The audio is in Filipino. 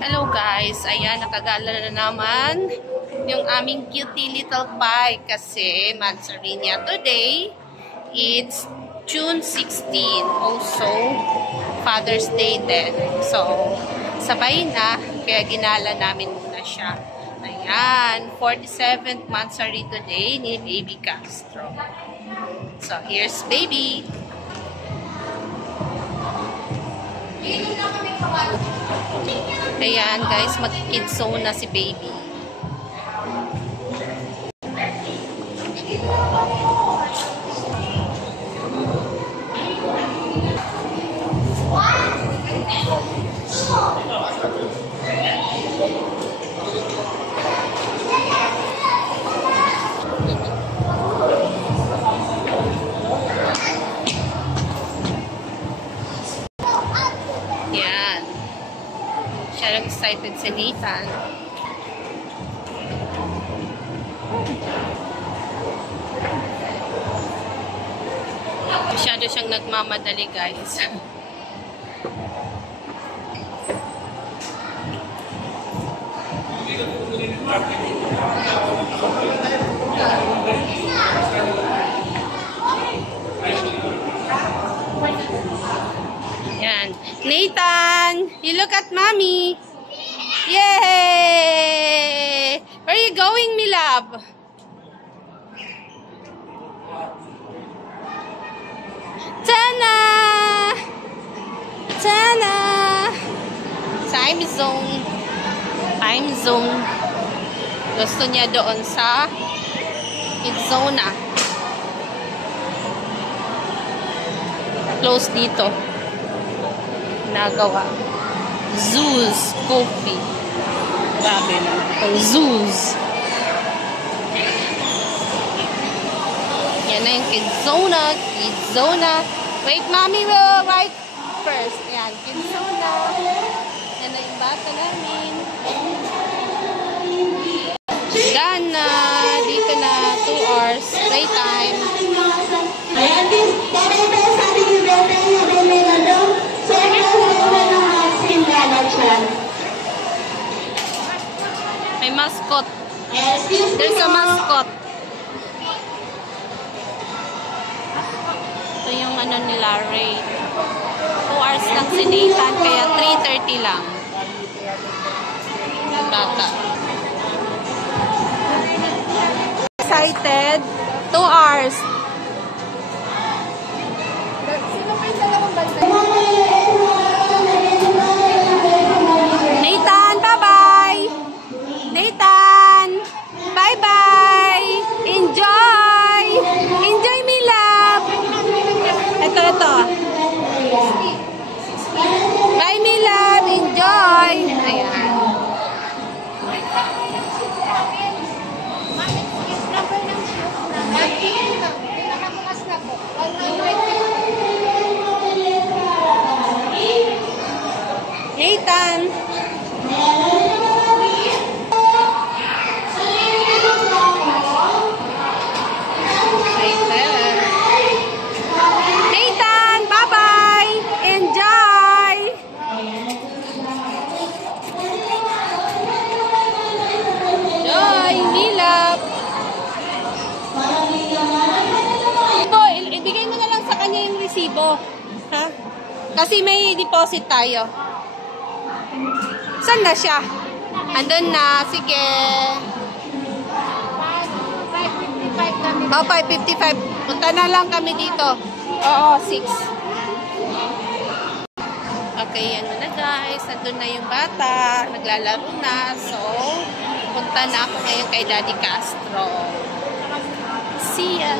Hello guys, ayan, nakagala na naman yung aming cutie little pie kasi monthsary niya today. It's June 16, also Father's Day din. So, sabay na, kaya ginala namin muna siya. Ayan, 47th monthsary today ni Baby Castro. So, here's Baby. Ayan guys, mag-kids zone na si Baby. Yan. Siya excited si Nathan. Masyado siyang nagmamadali guys. Yan. Nathan, you look at mommy. Yay! Where are you going, my love? Tana! Tana! Time zone. Time zone. Gusto niya doon sa kids zone na. Close dito. Nagawa. Zeus Coffee. Grabe naman. Itong Zeus. Yan na yung Kidzona. Kidzona. Wait, mommy will write first. Yan, Kidzona. Yan na yung bata namin. Done na. Dito na. 2 hours. Playtime. May mascot. There's a mascot. Ito yung ano nila, Ray. 2 hours lang si Nathan, kaya 3:30 lang. Bata. Excited? 2 hours. Sino pa yung dalawang bantay? Nathan, bye-bye! Nathan! Bye-bye! Enjoy! Enjoy, me love! Ito. Bye, me love! Enjoy! Ayan. Nathan! Nathan, bye-bye! Enjoy! Enjoy, Milap! Ito, ibigay mo na lang sa kanya yung resibo. Ha? Kasi may deposit tayo. Saan na siya? Andun na. Sige. 5:55 kami. Oh, 5:55. Punta na lang kami dito. Oo, 6. Okay, ano na guys. Andun na yung bata. Naglalaro na. So, punta na ako ngayon kay Daddy Castro. See ya.